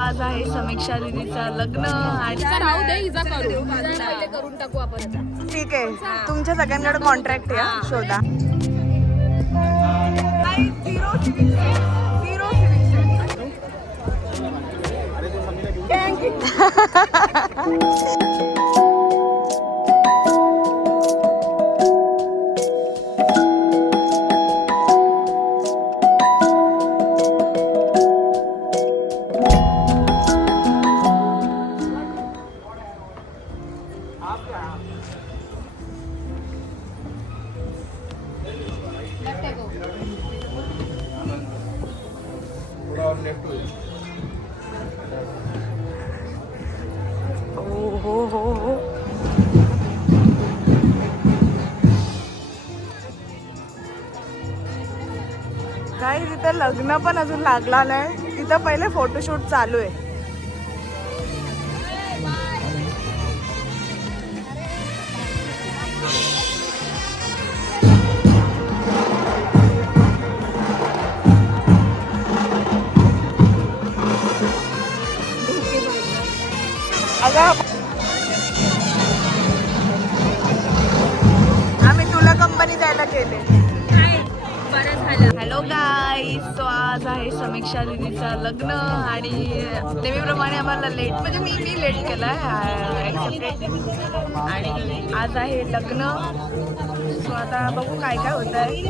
आज आहे समीक्षा दीदीचं लग्न आणि राहू दे इजा करून टाकू आपण आता. ठीक आहे तुमच्या सगळ्यांकडे कॉन्ट्रॅक्ट आहे शोधा. हो काय तिथं लग्न पण अजून लागला नाही. तिथं पहिले फोटोशूट चालू आहे. आम्ही तुला कंपनी द्यायला गेले. हॅलो गाईज, सो आज आहे समीक्षा दीदीचं लग्न आणि नेहमीप्रमाणे आम्हाला लेट म्हणजे मी लेट केलं आहे आणि आज आहे लग्न. सो आता बघू काय काय होत आहे.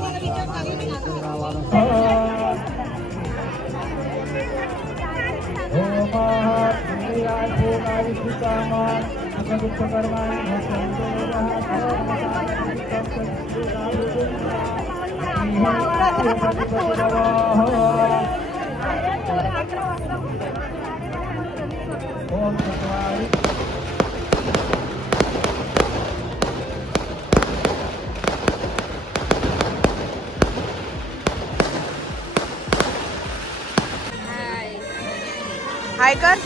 हाय कर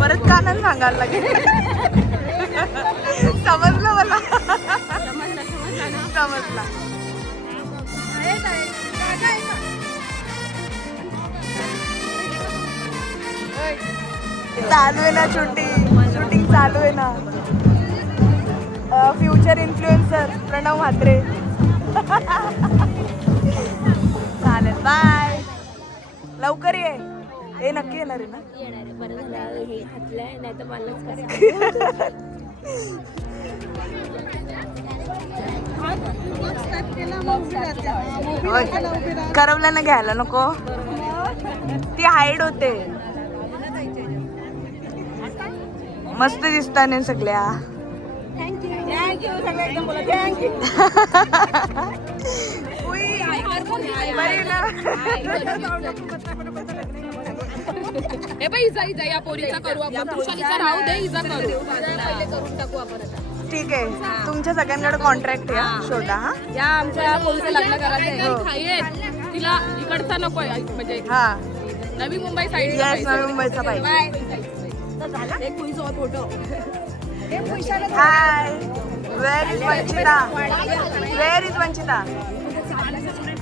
परत कानाला सांगायला लागेल. समजलं मला समजला. चालू आहे ना शूटिंग चालू आहे ना. Future influencer Pranav Mhatre. चालेल बाय. लवकर ये नक्की येणार आहे ना. करवल्यानं घ्यायला नको. ती हाईड होते. मस्त दिसताने सगळ्या. या पोरीचा करू आपण. राहू दे इजा करून टाकू आपण आता. ठीक आहे तुमच्या सगळ्यांकडे कॉन्ट्रॅक्ट आहे शोधा. हा या आमच्या पोरीचं लग्न करायचं. तिला इकडचा नको आहे म्हणजे हा नवी मुंबई साईड. नवी मुंबईचा पाहिजे. Photo. Hi where is Vanchita.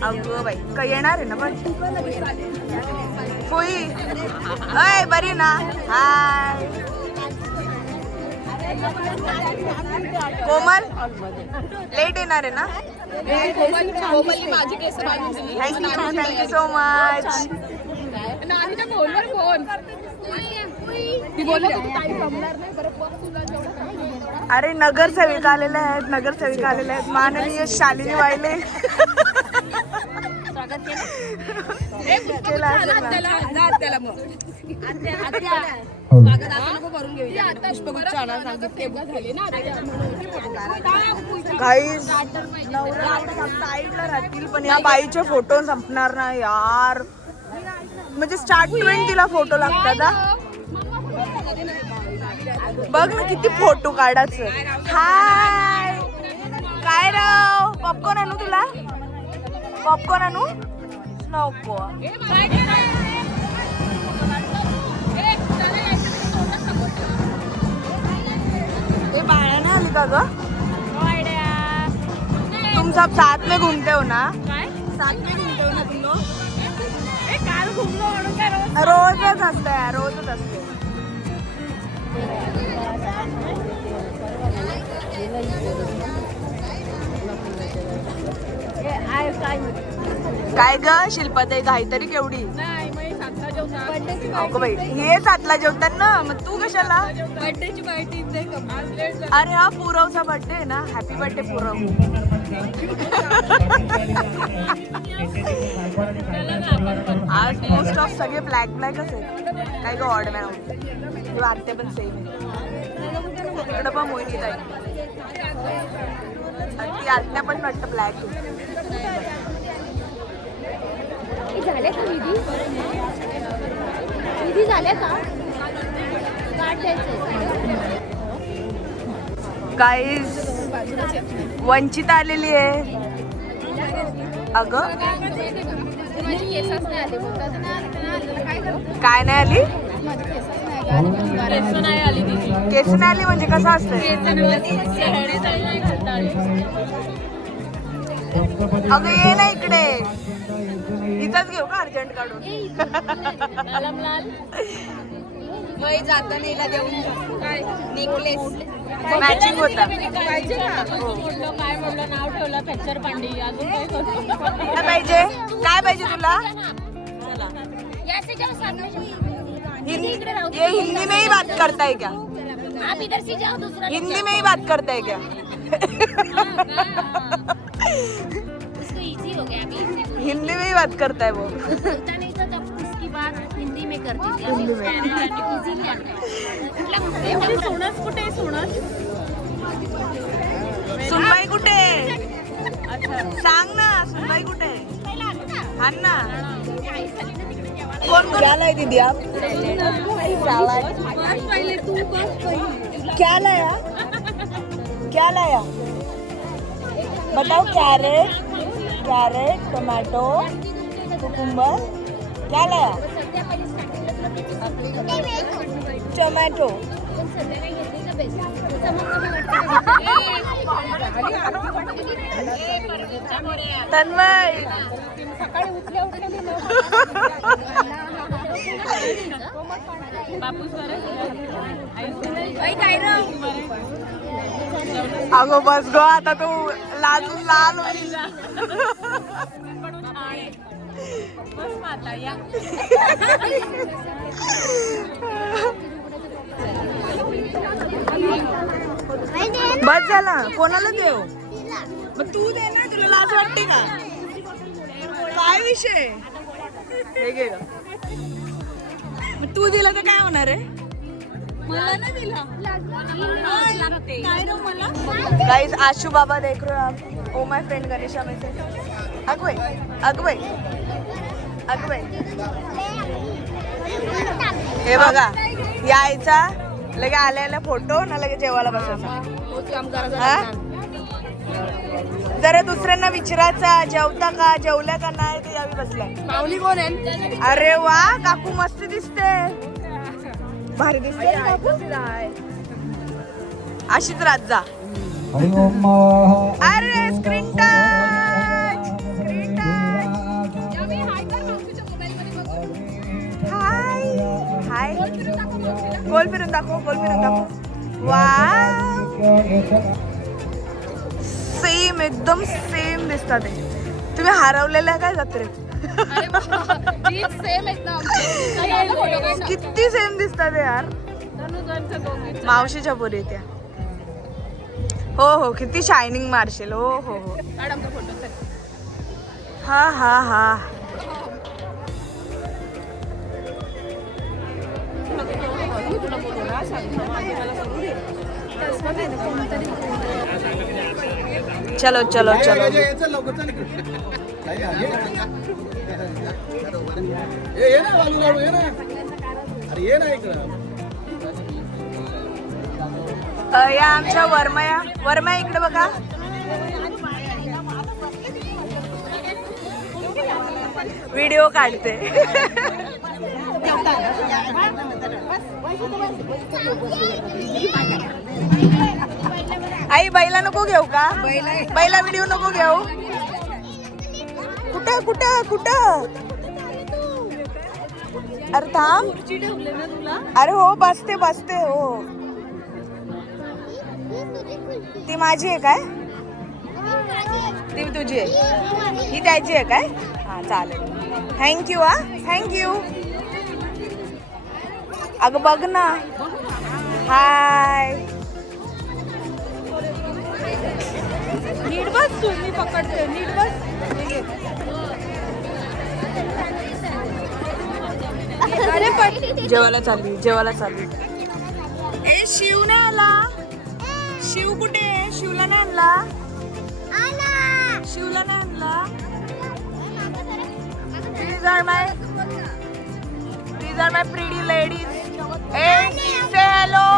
अगं बाई काय येणार आहे ना पण. फुई अय बरी ना. हाय कोमल लेट येणार आहे ना. Thank you so much. अरे नगरसेविका आलेल्या आहेत माननीय शालिनी वायले. साईडला राहतील पण या बाईचे फोटो संपणार नाही यार. म्हणजे स्टार्ट टू एंड तिला फोटो लागतात. बघ ना किती फोटो काढायचं. हाय काय राव पॉपकॉर्न आणू तुला. पॉपकॉर्न आणू नको. बाळाने आली का ग. तुम सब साथ में घूमते हो ना. रोजच असतं यार, रोजच असते. काय ग शिल्पाताई काहीतरी केवढी अगं बाई, हे 7ला जेवतात ना, मग तू कशाला? बर्थडेची पार्टी अरे हा पुरवचा बर्थडे आहे ना, हॅपी बर्थडे पुरव. आज मोस्ट ऑफ सगळे ब्लॅक ब्लॅकच आहे. काय ग ऑड मॅन किंवा आत्ते पण सेम आहे. इकडं पण मोहिनी ताई आणि ती आत्या पण वाटतं ब्लॅक आहे. झाले का विधी? विधी झाल्या का? गाईज वंचित आलेली आहे. अगं काय नाही आली? केस नाही आली म्हणजे कसं असतं? अगं ये ना इकडे, इथंच घेऊ का अर्जंट काढून? वय जाताना हिला देऊन नेकलेस मॅचिंग होता. काय म्हटलं नाव ठेवलं फ्रॅक्चर पांडी. अजून काय काय पाहिजे? काय पाहिजे तुला? ये हिंदी में ही बात करता है क्या? आप इधर से जाओ, दूसरा हिंदी में ही बात करता है क्या? उसको इजी हो गया अभी. हिंदी में ही बात करता है वो. होता नहीं था तब उसकी बात हिंदी में करते थे. हिंदी में. इझी सोनस कुठे? सोनस सुनबाई कुठे? सांग ना, सुनबाई कुठे? आण ना. कौन क्या लाए दीदी आप? क्या लाया? क्या लाया बताओ. कैरेट टमाटो कुकुम्बर क्या लाया? टमाटो. तन्मय अगो बस गो, आता तू लाजून लाल होईल. बस झाला. कोणाला देऊ? मग तू दे ना, तुला लाज वाटते का? काय विषय? हे घे गं. मग तू दिला तर काय होणार आहे? मला नाही दिला. गाइस आशू बाबा देख रहे हो आप. ओ माय फ्रेंड गणेशा में से. अगवे अगवे अगवे हे बघा, यायचा लगे आल्याला फोटो ना, लगे जेवायला बसायचा. हा? जरा दुसऱ्यांना विचारायचा जेवता का, जेवल्या का नाही, ते यावी बसलाय. माऊली कोण आहे? अरे वा काकू मस्त दिसते, भारी दिसते काकू. अशीच रात जा. अरे स्क्रीन टच, स्क्रीन टच. हाय हाय. गोल फिरून दाखव, गोल फिरून दाखव. वा सेम, एकदम सेम दिसतात ते. तुम्ही हरवलेलं आहे काय जत्रेत? किती सेम दिसतात यार. मावशीच्या पोरी त्या. हो हो, किती शायनिंग मारशील. हो हो हो. हा हा हा. चलो चलो चलो. या आमच्या वर्मया. वर्मया इकडे बघा. व्हिडिओ काढते. आई बैला नको घेऊ का? बैला व्हिडिओ नको घेऊ. कुठे कुठं कुठं कुठं? अरे थांब. अरे हो बसते बसते हो. ती माझी आहे काय? ती तुझी आहे? ही त्याची आहे काय? हा चालेल. थँक्यू हा थँक्यू. अगं बघ ना. हाय. नीट बस तू. मी पकडते. नीट बस. अरे पण जेवायला चालली जेवायला चालली. ए शिव नाही आला. शिव कुठे आहे? शिवला नाही आणला. शिवला नाही आणला. These are my pretty ladies. Hey, say hello.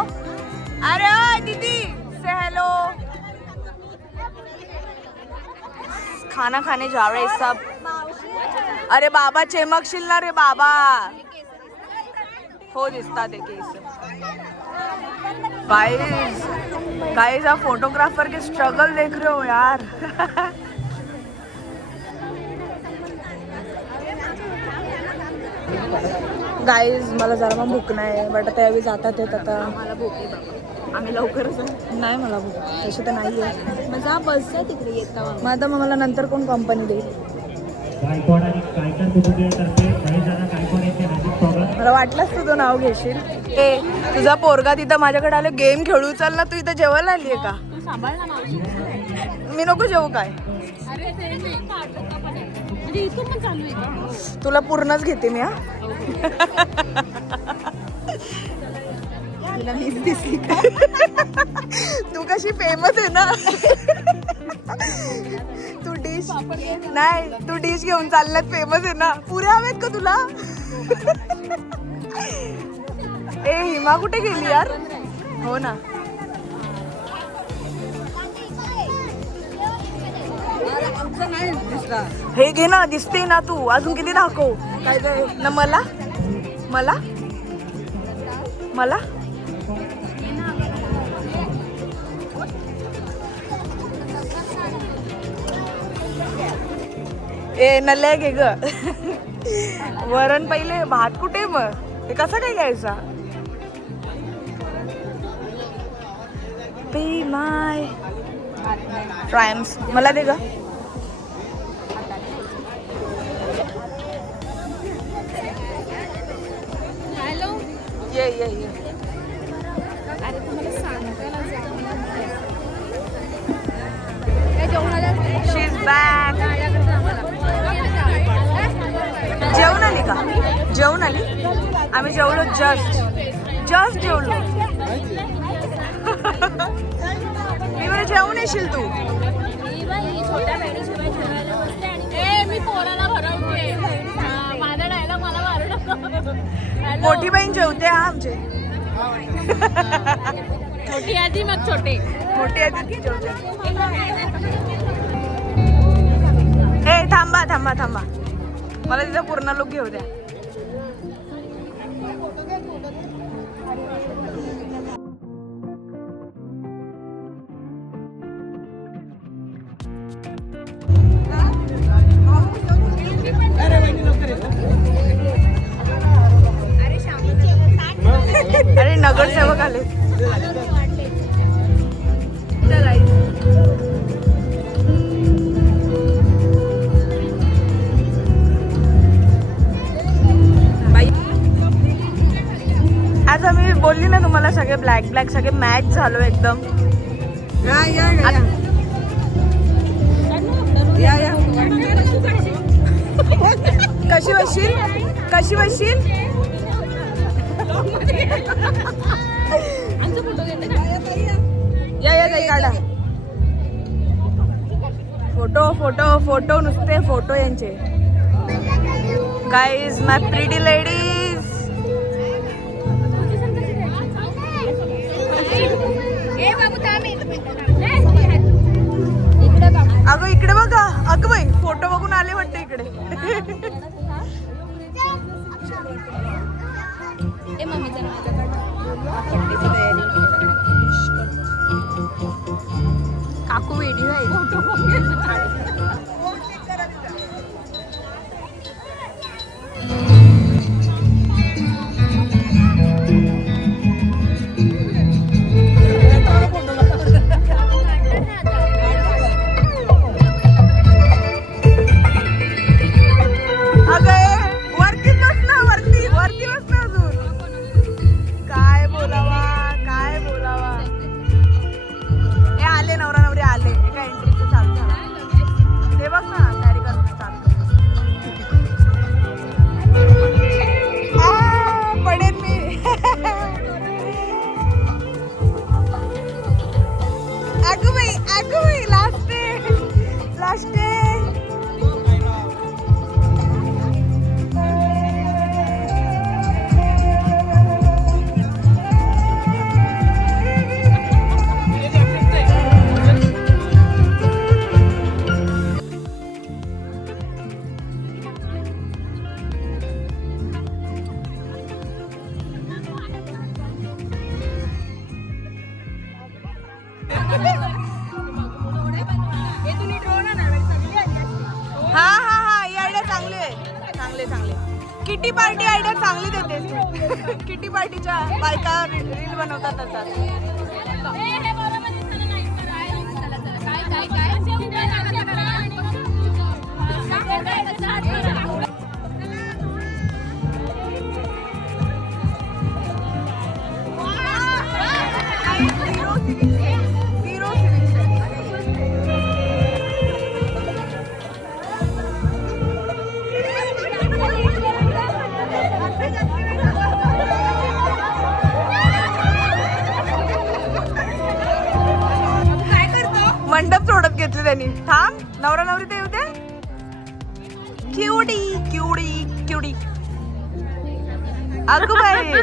अरे दीदी say hello. खाना खाने जा रहे सब. अरे बाबा चमकशील ना रे बाबा. हो दिसतात ते केस. गाइस आप फोटोग्राफर के स्ट्रगल देख रहे हो यार. गाईज मला जरा मग भूक नाही बट त्यावेळी जातात येत आता. मला भूक आहे बाबा. आम्ही लवकरच नाही. मला भूक तशी तर नाही आहे. माझा बस आहे तिकडे येता. मग आता मला नंतर कोण कंपनी देईल? मला वाटलंच तुझं नाव घेशील. ए तुझा पोरगा तिथं माझ्याकडे आले गेम खेळू चाल ना. तू इथं जेवायला आली आहे का? मी नको जेवू काय? तुला पूर्णच घेते मी. हा तुला मीच दिसली का? तू कशी फेमस आहे ना. तू डिश नाही तू डिश घेऊन चालण्यात फेमस आहे ना. पुऱ्या हवेत का तुला? ए हिमा कुठे गेली यार? हो ना. हे घे ना. दिसते ना तू. अजून किती दाखव ना. मला मला मला ए नल्या घे ग. वरण पहिले. भात कुठे मग? हे कसं काय घ्यायचा? बी माय ट्रायम्स मला दे ग. हॅलो ये ये ये. अरे तुम्हाला सांगताना शी इज बॅक. जेवण आली का? जेवण आली. आम्ही जेवलो. जस्ट जेवलो. मी बरं जेवून येशील तू. मी पोराला भरवते. माझा डायलॉग मला मारू. मोठी बहीण जेवते हा आमचे. छोटी आधी मग छोटे. मोठी आधी ती जेवते. ए थांबा थांबा थांबा. मला तिचा पूर्ण लुक घेऊ द्या. अरे नगरसेवक आले. आज आम्ही बोलली ना तुम्हाला सगळे ब्लॅक सगळे मॅच झालो एकदम. कशी बसशील? कशी बसशील? या ताई काढा फोटो. फोटो फोटो नुसते फोटो यांचे. गाईज माय प्रिटी लेडीज. अगं इकडे बघा. अगं बाई फोटो बघून आले वाटतं इकडे. काकू व्हिडिओ आहे. किटी पार्टी आयडिया चांगली देते. किटी पार्टीच्या बायका रील बनवतात तसं. मंडप सोडत घेतले त्यांनी. थांब, नवरा नवरी ते होते. क्युडी क्युडी क्युडी. अगं बाई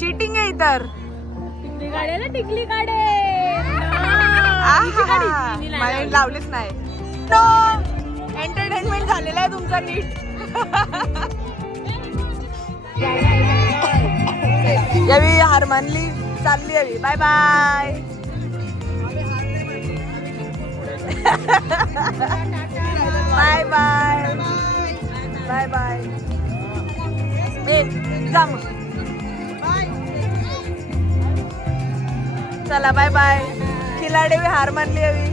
चिटिंग आहे तर. टिकली काढे माइंड लावलीच नाही. एंटरटेनमेंट झालेला आहे तुमचा नीट. यावी हार मानली चालली यावी. Bye bye. Bye bye bye bye. जा मग. चला बाय बाय. खिलाडी हार मानली हवी.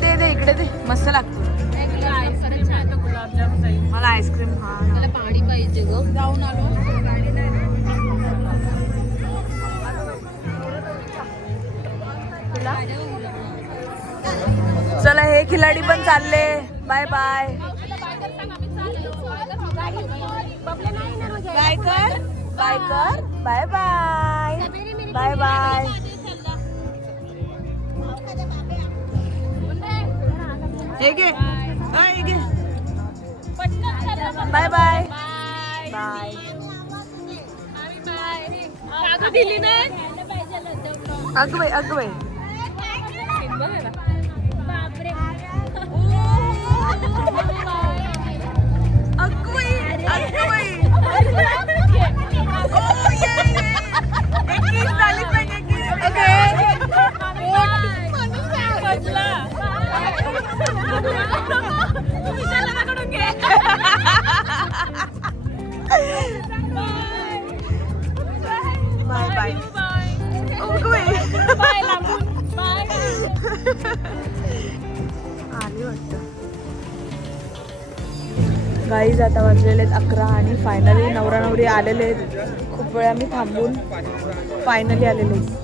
दे दे इकडे दे. मस्त लागतो. मला आईस्क्रीम. हा मला पाणी पाहिजे ग. जाऊन आलो. चला हे खिलाडी पण चालले. Bye bye. काय कर बाय कर. Bye bye bye bye. हे घे. हे घे. Bye bye bye. अगं बाई अगं बाई. गाईज आता वाजलेले आहेत 11 आणि फायनली नवरा नवरी आलेले आहेत. खूप वेळा मी थांबून फायनली आलेले आहेत.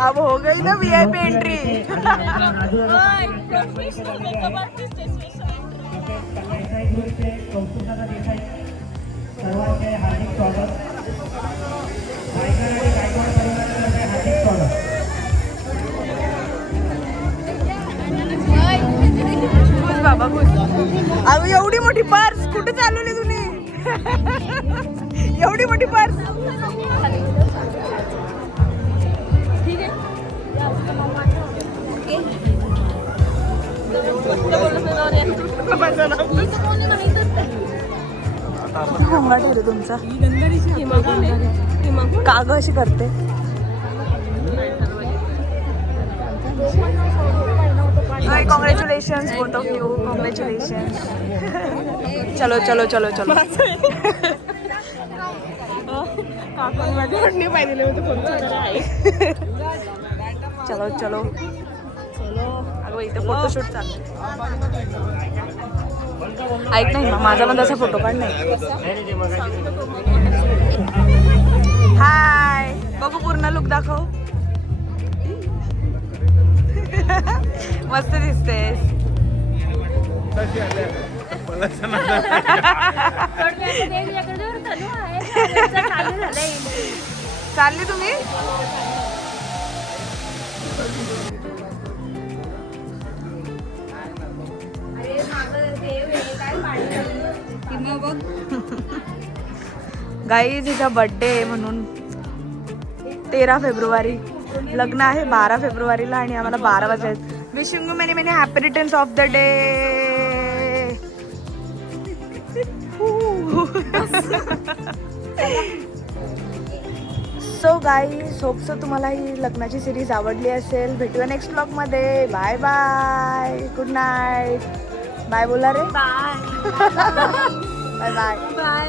अब हो गई ना VIP एंट्री. सर्वांचे हार्दिक स्वागत. गायकर आणि गायकवाड परिवारातर्फे हार्दिक स्वागत. बाबा खुश. अगं एवढी मोठी पर्स कुठे चालवली तुम्ही? एवढी मोठी पर्स. घोंगाट रे तुमचा. काग अशी करते. Congratulation both of you. Congratulation. चलो चलो चलो चलो. चलो चलो. अगं इथे फोटोशूट चालू. ऐक नाही माझा पण तसा फोटो काढ नाही. हाय बघू पूर्ण लुक दाखव. मस्त दिसतेस. चालली तुम्ही? गाईज हिचा बर्थडे आहे म्हणून 13 फेब्रुवारी. लग्न आहे 12 फेब्रुवारीला आणि आम्हाला 12 वाजता. Wishing you many many happy returns of the day. So guys hope so तुम्हाला ही लग्नाची सिरीज आवडली असेल. भेटूया नेक्स्ट ब्लॉगमध्ये. Bye bye. Good night. Bye बोला रे. Bye bye bye.